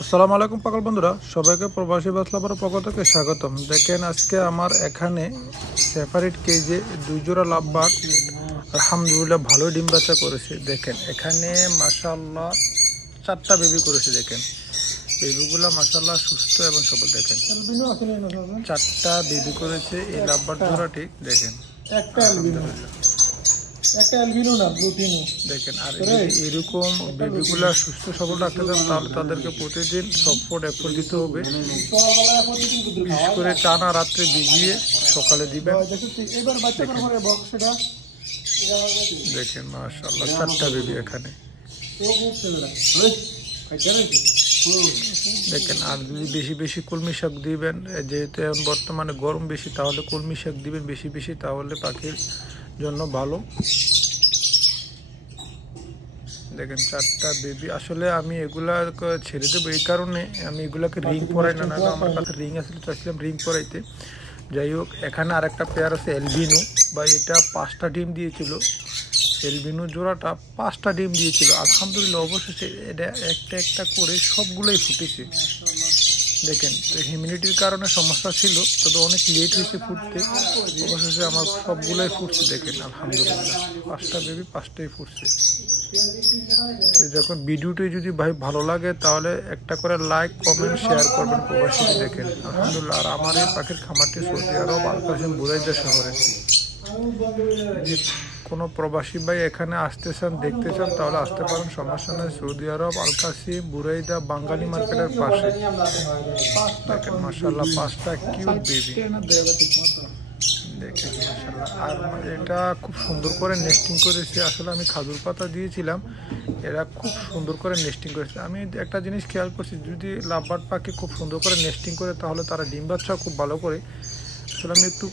আসসালামু আলাইকুম পাগল বন্ধুরা, সবাইকে প্রবাসী বাসলাবার পক্ষ থেকে স্বাগতম। দেখেন আজকে আমার এখানে সেপারেট কেজে 2 জোড়া লাভবার্ড আলহামদুলিল্লাহ ভালো ডিম বাচ্চা করেছে। দেখেন এখানে মাশাআল্লাহ 4টা বেবি করেছে। দেখেন বেবিগুলো মাশাআল্লাহ সুস্থ এবং সবল। দেখেন 4টা বেবি করেছে এই লাভবার্ড জোড়াটি। দেখেন একটা অ্যালবিনো না ব্লুটিনো। দেখেন আর এরকম বেবিগুলা সুস্থ সবল রাখতে চান তাহলে তাদেরকে প্রতিদিন সফট এফোর্ট দিতে হবে। বিশেষ করে টানা রাত্রে ভিজিয়ে সকালে দিবেন। দেখেন মাশাআল্লাহ 4টা বেবি এখানে। দেখেন আর যদি বেশি বেশি কলমি শাক দিবেন, যেহেতু এখন বর্তমানে গরম বেশি, তাহলে কলমি শাক দিবেন বেশি বেশি, তাহলে পাখির জন্য ভালো। দেখেন 4টা বেবি। আসলে আমি এগুলা ছেড়ে দেবো এই কারণে, আমি এগুলাকে রিং পরাই না, না আমার কাছে রিং আসলে চাইছিলাম রিং পরাইতে। যাই হোক, এখানে আরেকটা পেয়ার আছে এলবিনো, বা এটা 5টা ডিম দিয়েছিল। এলবিনো জোড়াটা 5টা ডিম দিয়েছিল। আলহামদুলিল্লাহ অবশেষে এটা একটা একটা করে সবগুলোই ফুটেছে। দেখেন হিউমিডিটির কারণে সমস্যা ছিল, তবে অনেক লেট হয়েছে ফুটতে। অবশেষে আমার সবগুলোই ফুটছে। দেখেন আলহামদুলিল্লাহ 5টা বেবি 5টাই ফুটছে। যখন ভিডিওটি যদি ভাই ভালো লাগে তাহলে একটা করে লাইক কমেন্ট শেয়ার করবেন প্রবাসী। দেখেন আলহামদুলিল্লাহ। আর আমার এই পাখির খামারটি সৌদি আরব আল কাসিম বুরাইদা শহরে। কোনো প্রবাসী ভাই এখানে আসতে চান, দেখতে চান, তাহলে আসতে পারেন, সমস্যা নেই। সৌদি আরব আল কাসিম বুরাইদা বাঙালি মার্কেটের পাশে। দেখেন মাশাআল্লাহ 5টা কিউট বেবি। দেখেন মাশাআল্লাহ। আর এটা খুব সুন্দর করে নেস্টিং করেছে। আসলে আমি খাজুর পাতা দিয়েছিলাম, এরা খুব সুন্দর করে নেস্টিং করেছে। আমি একটা জিনিস খেয়াল করছি, যদি লাভবার্ড পাখি খুব সুন্দর করে নেস্টিং করে তাহলে তারা ডিম বাচ্চা খুব ভালো করে। আসলে আমি একটু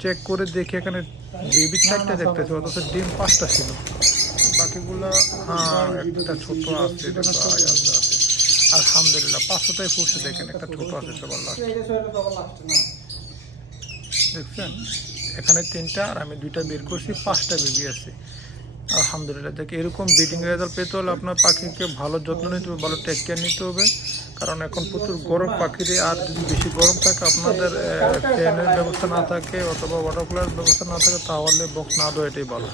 চেক করে দেখি, এখানে বেবি 4টা দেখতেছি, অথচ ডিম 5টা ছিল। বাকিগুলো একটা ছোট আছে, আলহামদুলিল্লাহ 5টাই ফুটছে। দেখেন একটা ছোট আছে সবার লাস্ট। দেখছেন এখানে 3টা আর আমি 2টা বের করছি, 5টা বেবি আছে আলহামদুলিল্লাহ। দেখে এরকম ব্রিডিং রেজাল্ট পেতে হলে আপনার পাখিকে ভালো যত্ন নিতে হবে, ভালো টেক কেয়ার নিতে হবে। কারণ এখন প্রচুর গরম পাখিরে, আর যদি বেশি গরম থাকে, আপনাদের ফ্যানের ব্যবস্থা না থাকে অথবা ওয়াটার কুলার ব্যবস্থা না থাকে, তাহলে বক্স না দেওয়া এটাই ভালো।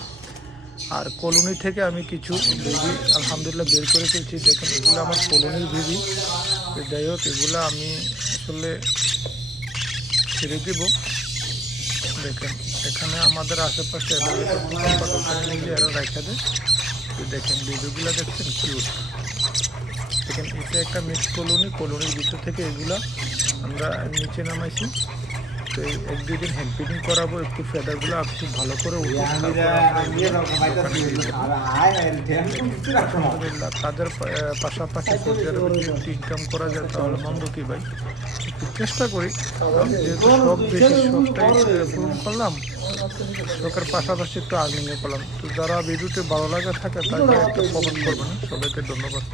আর কলোনি থেকে আমি কিছু বেবি আলহামদুলিল্লাহ বের করে ফেলছি। দেখেন এগুলো আমার কলোনির বেবি। যাই হোক, এগুলো আমি আসলে ছেড়ে দেব। দেখেন এখানে আমাদের আশেপাশে এরা রাখা দেয়। দেখেন বেবিগুলো দেখছেন কিউট। দেখেন এটা একটা মিক্স কলোনি, কলোনির ভিতর থেকে এগুলা আমরা নিচে নামাইছি। তো এই 1-2 দিন হ্যান্ড ফিডিং করাবো, একটু ফেদারগুলো একটু ভালো করে উঠে তাদের পাশাপাশি একটু ইনকাম করা যায়, তাহলে মন্দ কি ভাই। একটু চেষ্টা করি, যেহেতু সব বেশি সবটাই পূরণ করলাম, শখের পাশাপাশি একটু আর্নিংও করলাম। তো যারা ভিডিওতে ভালো লাগা থাকে তাকে একটা কমেন্ট করবেন। সবাইকে ধন্যবাদ।